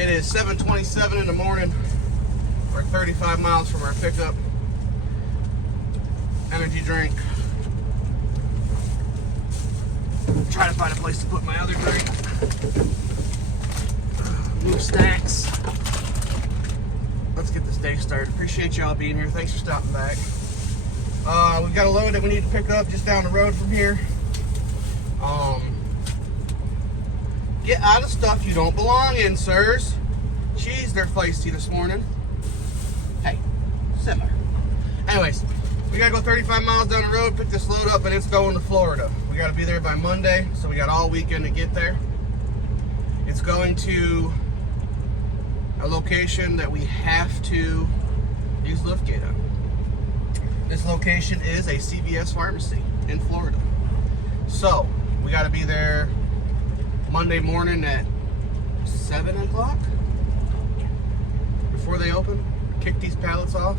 It is 7:27 in the morning. We're 35 miles from our pickup. Energy drink. Try to find a place to put my other drink. Move snacks. Let's get this day started. Appreciate y'all being here. Thanks for stopping back. We've got a load that we need to pick up just down the road from here. Get out of stuff you don't belong in, sirs. Jeez, they're feisty this morning. Hey, simmer. Anyways, we gotta go 35 miles down the road, pick this load up, and it's going to Florida. We gotta be there by Monday, so we got all weekend to get there. It's going to a location that we have to use liftgate on. This location is a CVS pharmacy in Florida. So, we gotta be there Monday morning at 7 o'clock before they open. Kick these pallets off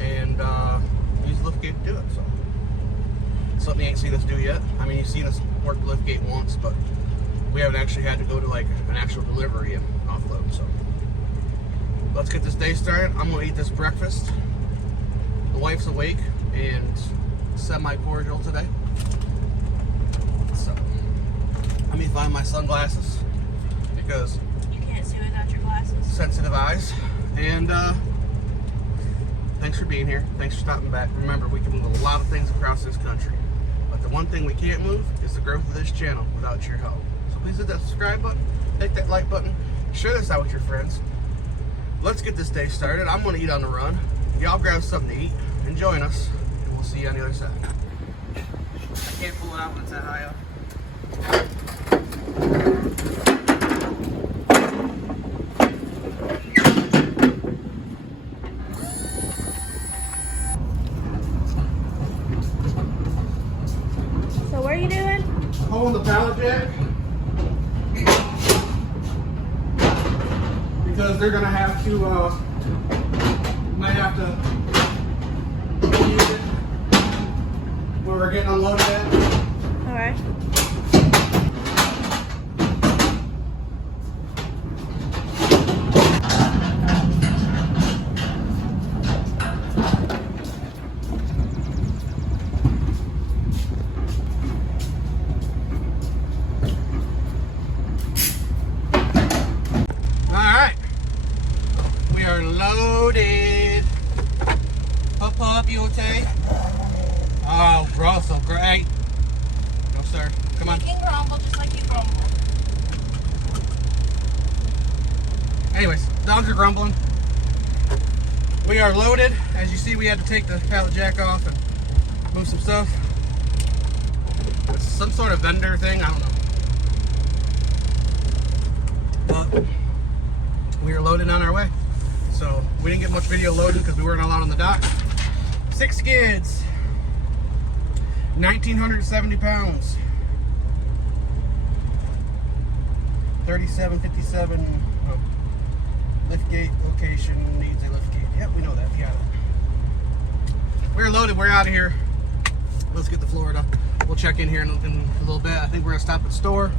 and use liftgate to do it. So, something you ain't seen us do yet. I mean, you've seen us work liftgate once, but we haven't actually had to go to like an actual delivery and offload. So, let's get this day started. I'm gonna eat this breakfast. The wife's awake and semi-cordial today. So, let me find my sunglasses because you can't see without your glasses. Sensitive eyes. And thanks for being here. Thanks for stopping back. Remember, we can move a lot of things across this country, but the one thing we can't move is the growth of this channel without your help. So please hit that subscribe button, hit that like button, share this out with your friends. Let's get this day started. I'm gonna eat on the run. Y'all grab something to eat and join us, and we'll see you on the other side. I can't pull it out when it's that high up. So what are you doing? Holding the pallet jack because they're gonna have to might have to use it where we're getting unloaded at. All right. Loaded. Up, you okay? Oh, bro, so great. No, sir. Come on. You can grumble just like you grumble. Anyways, dogs are grumbling. We are loaded. As you see, we had to take the pallet jack off and move some stuff. It's some sort of vendor thing. I don't know. But we are loaded on our way. So we didn't get much video loaded because we weren't allowed on the dock. 6 skids, 1,970 pounds, 3757. Liftgate location needs a liftgate. Yep, we know that. Got it. We're loaded. We're out of here. Let's get to Florida. We'll check in here in a little bit. I think we're gonna stop at the store,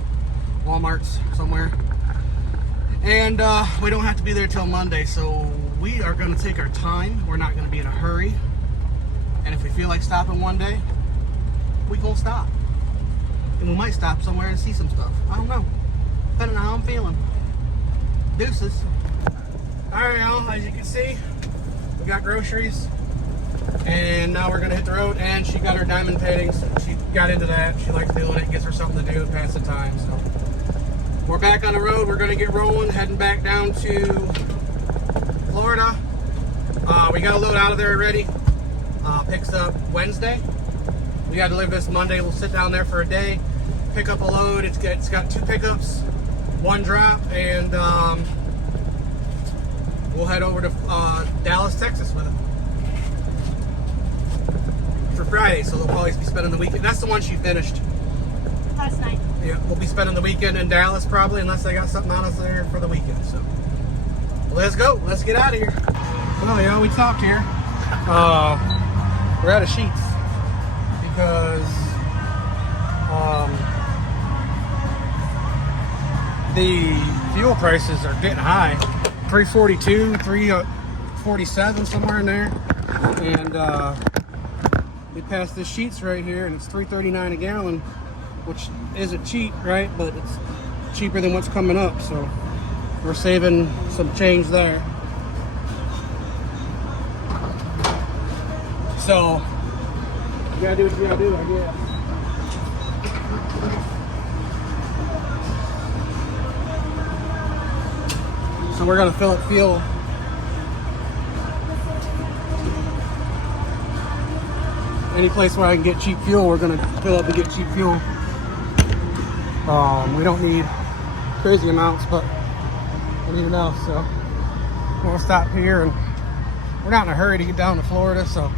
Walmart's somewhere. And we don't have to be there till Monday, so we are going to take our time. We're not going to be in a hurry. And if we feel like stopping one day, we gonna stop. And we might stop somewhere and see some stuff. I don't know. Depending on how I'm feeling. Deuces. Alright, y'all, as you can see, we got groceries. And now we're going to hit the road. And she got her diamond paintings. She got into that. She likes doing it. Gives her something to do to pass the time, so. We're back on the road. We're going to get rolling, heading back down to Florida. We got a load out of there already. Picks up Wednesday. We got to deliver this Monday. We'll sit down there for a day, pick up a load. It's got 2 pickups, 1 drop, and we'll head over to Dallas, Texas with it for Friday. So they'll probably be spending the weekend. That's the one she finished Last night. Yeah, we'll be spending the weekend in Dallas probably, unless they got something on us there for the weekend. So let's go. Let's get out of here. Well, yeah, we stopped here. We're out of sheets because the fuel prices are getting high. 342, 347, somewhere in there. And we passed this Sheets right here, and it's $3.39 a gallon, which isn't cheap, right? But it's cheaper than what's coming up, so we're saving some change there. So you gotta do what you gotta do, I guess. So we're gonna fill up fuel. Any place where I can get cheap fuel, we're gonna fill up and get cheap fuel. We don't need crazy amounts, but we need enough. So we'll stop here, and we're not in a hurry to get down to Florida, so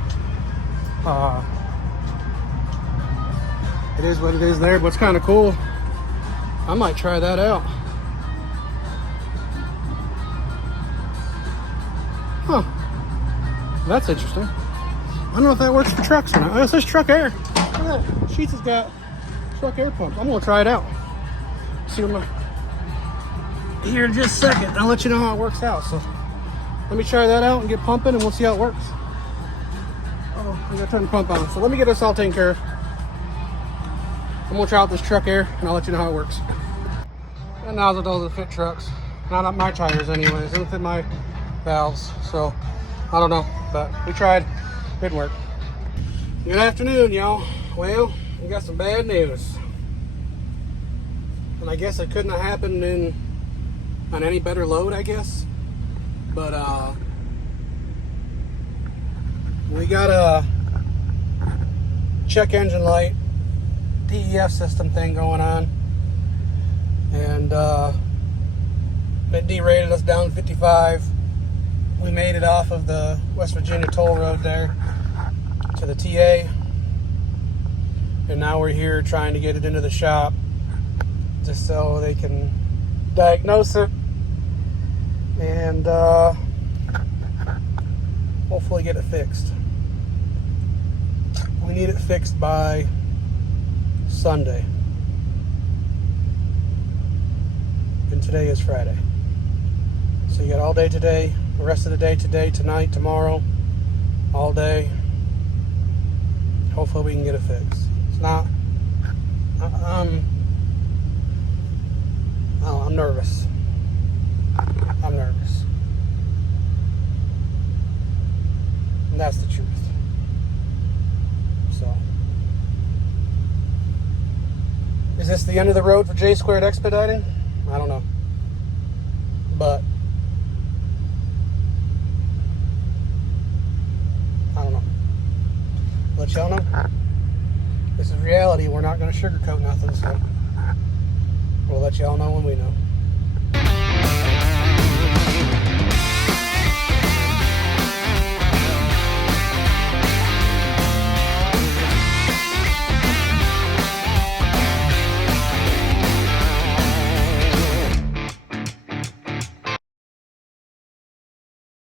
it is what it is there. But it's kind of cool. I might try that out. Huh? That's interesting. I don't know if that works for trucks or not. Oh, it says truck air. Look at that. Sheets has got truck air pump. I'm gonna try it out. See what here in just a second. I'll let you know how it works out. So let me try that out and get pumping, and we'll see how it works. Oh, I gotta turn the pump on. So let me get this all taken care of. I'm gonna try out this truck air, and I'll let you know how it works. And nozzle doesn't fit trucks. Not on my tires, anyways. It doesn't fit my valves. So I don't know, but we tried. Didn't work. Good afternoon, y'all. Well, we got some bad news. And I guess it couldn't have happened on any better load, I guess. But we got a check engine light DEF system thing going on. And it derated us down 55. We made it off of the West Virginia toll road there to the TA. And now we're here trying to get it into the shop just so they can diagnose it and hopefully get it fixed. We need it fixed by Sunday. And today is Friday. So you got all day today, the rest of the day today, tonight, tomorrow, all day. Hopefully we can get it fixed. It's not, I'm nervous. I'm nervous. And that's the truth. So, is this the end of the road for J Squared Expediting? I don't know. But I don't know. Let y'all know. This is reality. We're not going to sugarcoat nothing, so we'll let y'all know when we know.